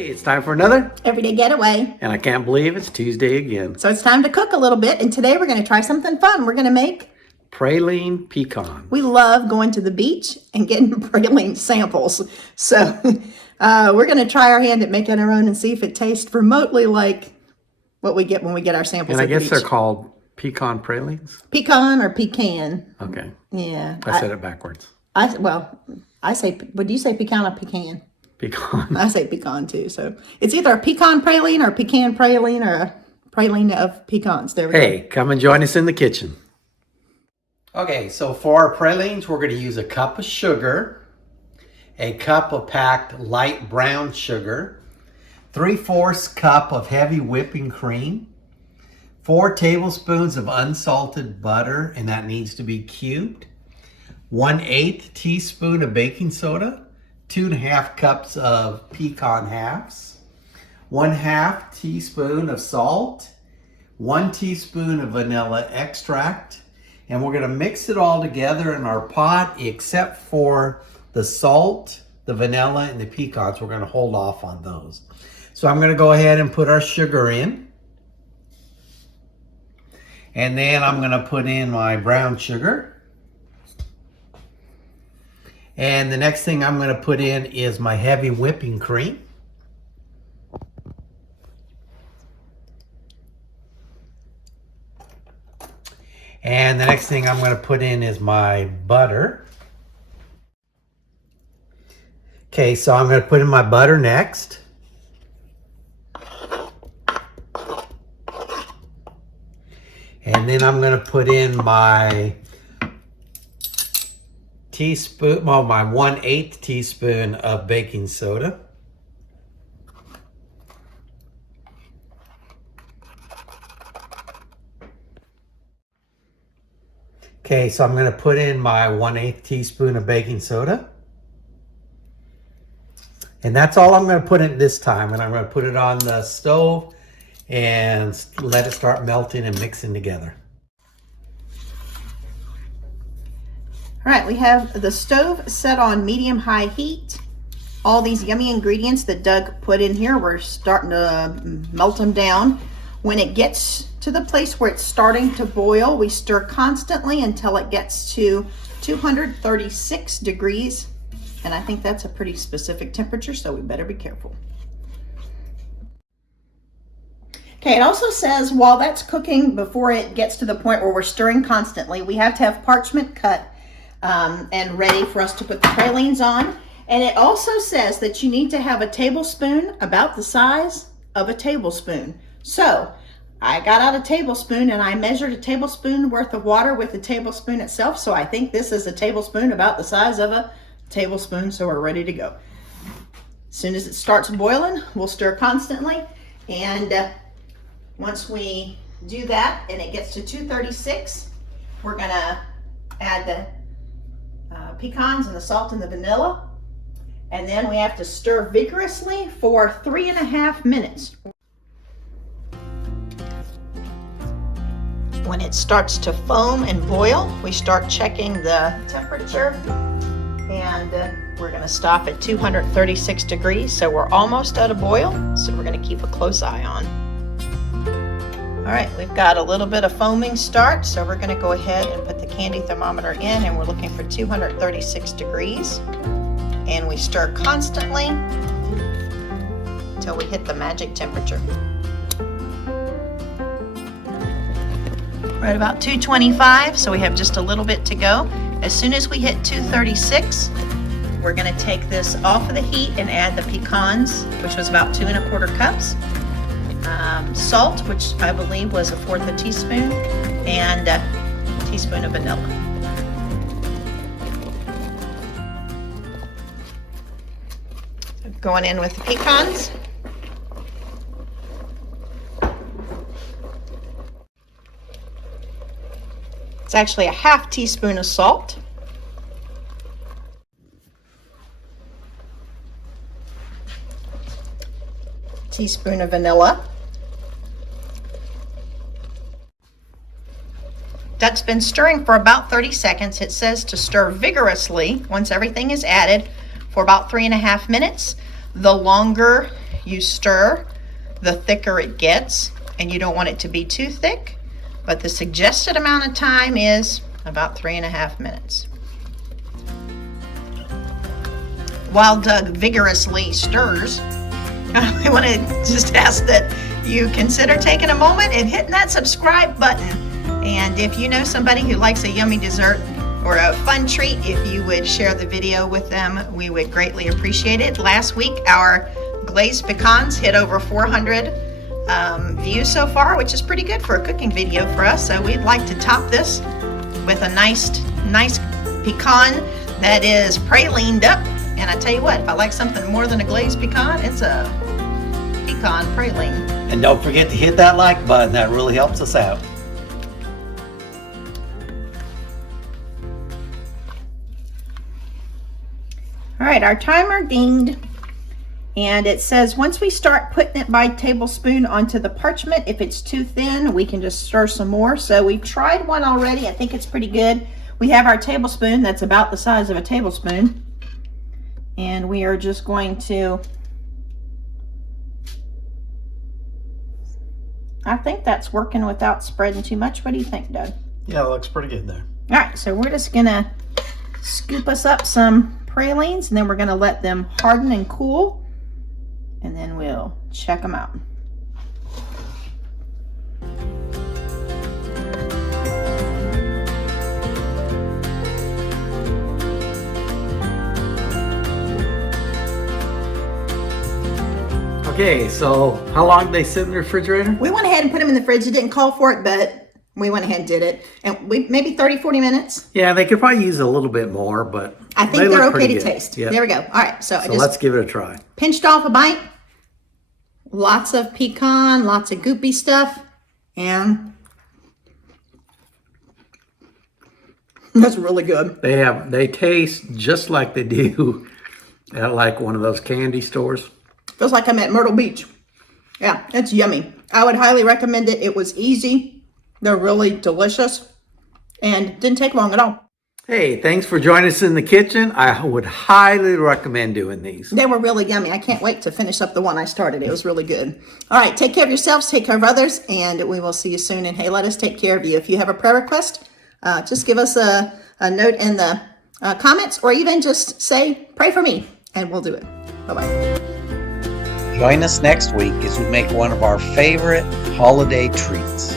Hey, it's time for another Everyday Getaway. And I can't believe it's Tuesday again. So it's time to cook a little bit, and today we're going to try something fun. We're going to make praline pecan. We love going to the beach and getting praline samples. So we're going to try our hand at making our own and see if it tastes remotely like what we get when we get our samples And I at the guess beach. they're called pecan pralines? Pecan or pecan. Okay. Yeah. I said it backwards. I say, would you say pecan or pecan? Pecan. I say pecan too. So it's either a pecan praline or a pecan praline or a praline of pecans. There we go. Hey, come and join us in the kitchen. Okay, so for our pralines, we're going to use a cup of sugar, a cup of packed light brown sugar, 3/4 cup of heavy whipping cream, 4 tablespoons of unsalted butter, and that needs to be cubed, 1/8 teaspoon of baking soda, 2.5 cups of pecan halves, 1/2 teaspoon of salt, 1 teaspoon of vanilla extract, and we're going to mix it all together in our pot except for the salt, the vanilla, and the pecans. We're going to hold off on those. So I'm going to go ahead and put our sugar in. And then I'm going to put in my brown sugar. And the next thing I'm going to put in is my heavy whipping cream. And the next thing I'm going to put in is my butter. Okay, so I'm going to put in my butter next. And then I'm going to put in my teaspoon, well, my 1/8 teaspoon of baking soda. Okay, so I'm going to put in my 1/8 teaspoon of baking soda. And that's all I'm going to put in this time. And I'm going to put it on the stove and let it start melting and mixing together. All right, we have the stove set on medium-high heat. All these yummy ingredients that Doug put in here, we're starting to melt them down. When it gets to the place where it's starting to boil, we stir constantly until it gets to 236 degrees. And I think that's a pretty specific temperature, so we better be careful. Okay, it also says while that's cooking, before it gets to the point where we're stirring constantly, we have to have parchment cut and ready for us to put the pralines on. And it also says that you need to have a tablespoon about the size of a tablespoon. So I got out a tablespoon and I measured a tablespoon worth of water with the tablespoon itself. So I think this is a tablespoon about the size of a tablespoon. So we're ready to go. As soon as it starts boiling, we'll stir constantly. And once we do that and it gets to 236, we're gonna add the pecans and the salt and the vanilla. And then we have to stir vigorously for 3.5 minutes. When it starts to foam and boil, we start checking the temperature, and we're going to stop at 236 degrees. So we're almost at a boil, so we're going to keep a close eye on. All right, we've got a little bit of foaming start, so we're going to go ahead and put the candy thermometer in, and we're looking for 236 degrees. And we stir constantly until we hit the magic temperature. We're at about 225, so we have just a little bit to go. As soon as we hit 236, we're going to take this off of the heat and add the pecans, which was about 2¼ cups. Salt, which I believe was 1/4 teaspoon, and a teaspoon of vanilla. Going in with the pecans. It's actually a 1/2 teaspoon of salt. Teaspoon of vanilla. That's been stirring for about 30 seconds. It says to stir vigorously once everything is added for about 3.5 minutes. The longer you stir, the thicker it gets, and you don't want it to be too thick. But the suggested amount of time is about 3.5 minutes. While Doug vigorously stirs, I want to just ask that you consider taking a moment and hitting that subscribe button. And if you know somebody who likes a yummy dessert or a fun treat, if you would share the video with them, we would greatly appreciate it. Last week, our glazed pecans hit over 400 views so far, which is pretty good for a cooking video for us. So we'd like to top this with a nice pecan that is pralined up. And I tell you what, if I like something more than a glazed pecan, it's a pecan praline. And don't forget to hit that like button. That really helps us out. All right, our timer dinged, and it says once we start putting it by tablespoon onto the parchment, if it's too thin, we can just stir some more. So we've tried one already. I think it's pretty good. We have our tablespoon that's about the size of a tablespoon, and we are just going to, I think that's working without spreading too much. What do you think, Doug? Yeah, it looks pretty good there. All right, so we're just gonna scoop us up some pralines, and then we're gonna let them harden and cool, and then we'll check them out. Okay, so how long do they sit in the refrigerator? We went ahead and put them in the fridge. It didn't call for it, but we went ahead and did it. And we maybe 30-40 minutes. Yeah, they could probably use a little bit more, but I think they're okay to taste. Yep. There we go. All right, so I just let's give it a try. pinched off a bite. Lots of pecan, lots of goopy stuff, and that's really good. They taste just like they do at like one of those candy stores. Feels like I'm at Myrtle Beach. Yeah, it's yummy. I would highly recommend it. It was easy. They're really delicious and didn't take long at all. Hey, thanks for joining us in the kitchen. I would highly recommend doing these. They were really yummy. I can't wait to finish up the one I started. It was really good. All right, take care of yourselves, take care of others, and we will see you soon. And hey, let us take care of you. If you have a prayer request, just give us a note in the comments, or even just say, pray for me, and we'll do it. Bye-bye. Join us next week as we make one of our favorite holiday treats.